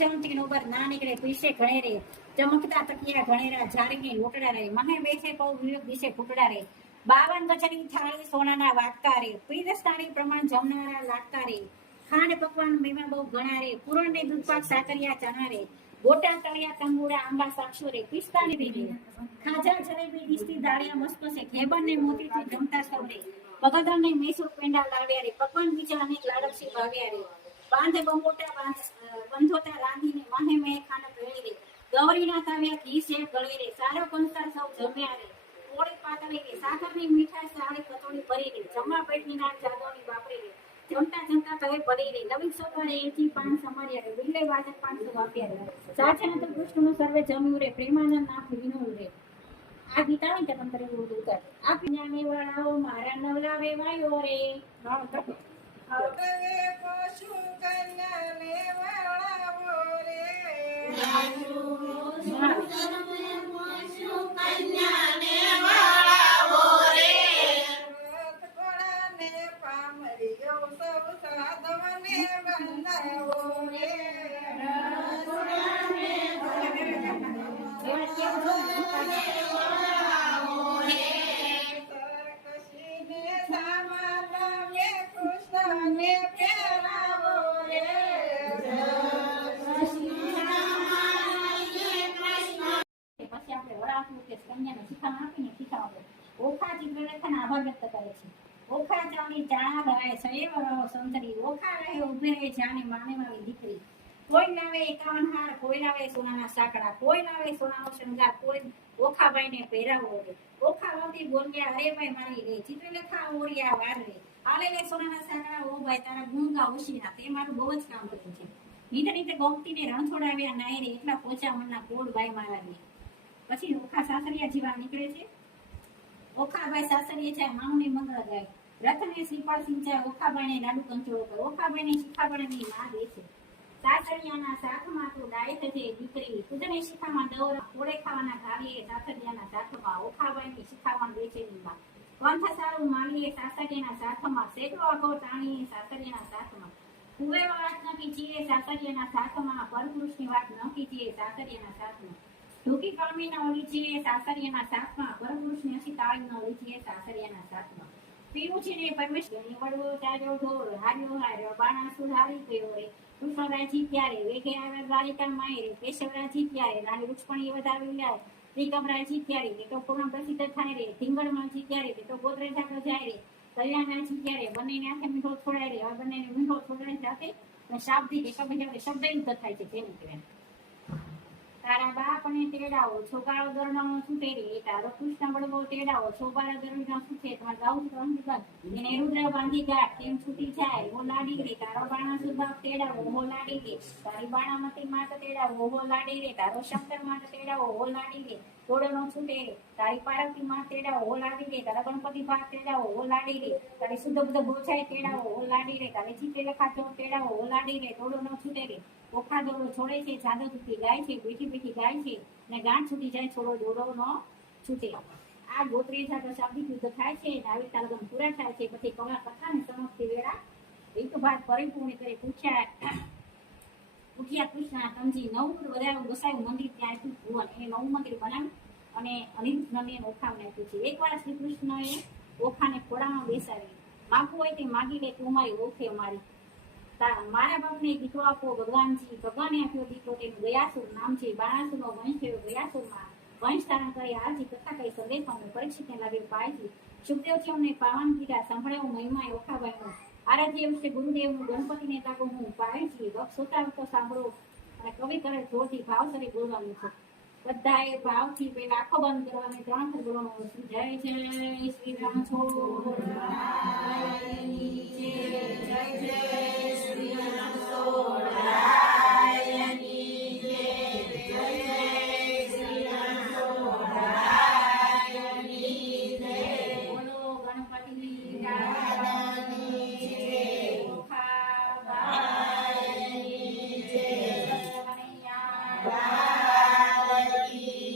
ચમચી ઉપર ના નીકળે પીસે, ઘણે રે ચમકતા તકિયા ઘણેરા જાળીને લોટડા રે મહે બેસે પૌ વિવેક દિશે ફૂટડા રે બાવન વચની થાળી સોનાના વાટકા રે. પીરસતાણી પ્રમાણ જમનારા લાટકા રે. ખાંડ પકવાન મેમાં બહુ ઘણા રે. પૂરણ ને દૂધપાક સાકરિયા ચણા રે. ગોટા તળિયા તંબુડા આંબા સાક્ષો રે. પિસ્તાની રે ખાજા જલેબી ડીસથી દાળિયા મસ્ત છે. ખેબર ને મોતીથી જમતા સૌ રે. બગદર ને મૈસૂર પેંડા લાવ્યા રે. પકવાન બીજા અનેક લાડકસી ભાવ્યા રે. બાંધે બંગોટા બાંધ બંધોતા રાંધીને માહે મેં ખાને ભેળી રે ગૌરીના તાવ્યા ઘી છે ગળી રે સારો કંસાર સૌ જમ્યા રે કોળી પાતળી રે સાકરની મીઠાઈ સારી કચોડી ભરી રે જમવા પેટની નાળ જાગોની વાપરી રે જમતા જમતા તવે ભરી રે નવી સોપારે એથી પાન સમાર્યા રે બિલ્લે વાજે પાંચસો વાપ્યા રે સાચા તો કૃષ્ણનું સર્વે જમ્યું રે પ્રેમાનંદ ના વિનોદ રે આ ગીતાની ને તે મંત્ર એવું આ જ્ઞાની વાળાઓ મારા નવલા વેવાયો રે. હા તો વડાતું કે કન્યાને શીખામણ આપીને શીખાવે ઓખા ચિત્રલેખન આભાર વ્યક્ત કરે છે ઓખા ચાવડી ચાણા ધરાય સૈવ રહો સંતરી ઓખા રહે ઉભે રહે જાણે માને વાળી દીકરી કોઈ લાવે એકાવન હાર કોઈ લાવે સોનાના સાકડા કોઈ લાવે સોનાનો શણગાર કોઈ ઓખાભાઈને પહેરાવો રે ઓખા વાવતી બોલ્યા અરે ભાઈ મારી રે ચિત્રલેખા ઓરિયા વાર રે આલે લે સોનાના સાકડા ઓ ભાઈ તારા ગુંગા ઓશીના તે મારું બહુ જ કામ કર્યું છે નીતે નીતે ગોમતીને રણછોડાવ્યા નાય રે એટલા પોચા મનના કોડ ભાઈ મારા પછી ઓખા સાસરિયા જીવા નીકળે છે. ઓખાભાઈ સાસરીએ છે મામની મંગળ ગાય રથને શ્રીફળ સિંચાય ઓખાભાઈને લાડુ કંચોળો કરે. ઓખાભાઈને શિખામણની માં દે છે. સાસરિયાના શાખમાં તો ગાય થશે દીકરી. કુદરની શિખામાં દોર, કોળે ખાવાના ધારીએ સાસરિયાના શાકમાં ઓખાભાઈની શિખામાં છે નીમાં પંથ સારું માનીએ, સાસરિયાના શાખમાં સેકડો અગો તાણીએ, સાસરિયાના શાખમાં કુવે વાત ન કીજીએ સાસરિયાના શાખમાં પરપુરુષની વાત ન કીજીએ સાસરિયાના સાથમાં ઢોકી કળમી ન ઓળીજીએ સાસરિયાના સાથમાં પરપુરુષની હસી તાળી ન ઓળીજીએ સાસરિયાના સાથમાં પીવું છે ને પરમેશ્વર વડવો ચાર્યો ઢોર હાર્યો હાર્યો બાણાસુર હારી ગયો રે કૃષ્ણરાજી ત્યારે વેગે આવ્યા દ્વારિકા માય રે કેશવરાજી ત્યારે રાણી રૂક્ષ્મણી વધાવી લાય ત્રિકમરાજી ત્યારે તે તો પૂર્ણ પ્રસિદ્ધ થાય રે ધીંગળમાજી ત્યારે તે તો ગોત્રેજા જાય રે કલ્યાણરાજી ત્યારે બંનેને આખે મીઠો છોડાય રે આ બંનેને મીઠો છોડાય સાથે શાબ્દિક એકબીજા શબ્દ યુદ્ધ થાય છે તેમ કહેવાય તારા બાપને તેડાવો છોકરાઓ દરડાનો છૂટે રે તારો કૃષ્ણ બળવો તેડાવો છોકરા શું છે? તમારે ગાવું તો અંત એને રુદ્ર બાંધી ગાંઠ કેમ છૂટી જાય, હો લાડી રે, તારો બાણા સુબાપ તેડાવો, હો લાડી રે. તારી બાણામતી માત તેડાવો ઓ લાડી રે. તારો શંકર માત તેડાવો, હો લાડી રે. ઘોડો છૂટે તારી પાર્વતી માત તેડાવો, હો લાડી રે. તારા ગણપતિ ભાગ તેડાવો, હો લાડી રે. તારી શુદ્ધ બુદ્ધ ભોજાય તેડાવો ઓ લાડી રે. તારી જીતે લખા તેડાવો ઓ લાડી રે. ઘોડો નો છૂટે રે. ઓખા દોરો છોડે છે, જાદો છૂટી ગાય છે બેઠી બેઠી ગાય છે ને ગાંઠ છૂટી જાય, છોડો જોડો નો છૂટે. આ ગોત્રી સાથે શાબ્દિક યુદ્ધ થાય છે ને આવી તાલગમ પૂરા થાય છે. પછી કલા ને સમક્ષ વેળા ભાગ પરિપૂર્ણ કરે, પૂછ્યા ઉઠ્યા કૃષ્ણ, તમજી, નવ વધારે ગોસાયું મંદિર ત્યાં આપ્યું ભુવન. એને નવું મંદિર બનાવ્યું અને અનિરુદ્ધ નંદીને ઓખાને આપ્યું છે. એકવાર શ્રી કૃષ્ણએ ઓખાને ખોડામાં બેસાડી માગવું હોય તે માગી લે, તું મારી ઓખે મારી. મારા બાપને દીકરો આપો, ભગવાનજી, ભગવાને આપ્યો દીકરો તેનું ગયાસુર નામ છે, બાણાસુરનો વંશ થયો ગયાસુરમાં. વંશ ધારણ કરી આજી કથા કઈ સંદેશ અમને પરીક્ષિતને લાગે પાયથી સુખદેવથી અમને પાવન ગીતા સંભળાયો મહિમા ઓખાભાઈનો આરાધ્ય એમ છે ગુરુદેવનું ગણપતિને લાગુ હું પાયજી વક્ષ શ્રોતા વખતો સાંભળો. અને કવિ કરે જોરથી ભાવસરી બોલવાનું છે. બધાએ ભાવથી પેલા આંખો બંધ કરવાની ત્રણ વખત બોલવાનું છે. જય જય શ્રી રામ. બોલો You.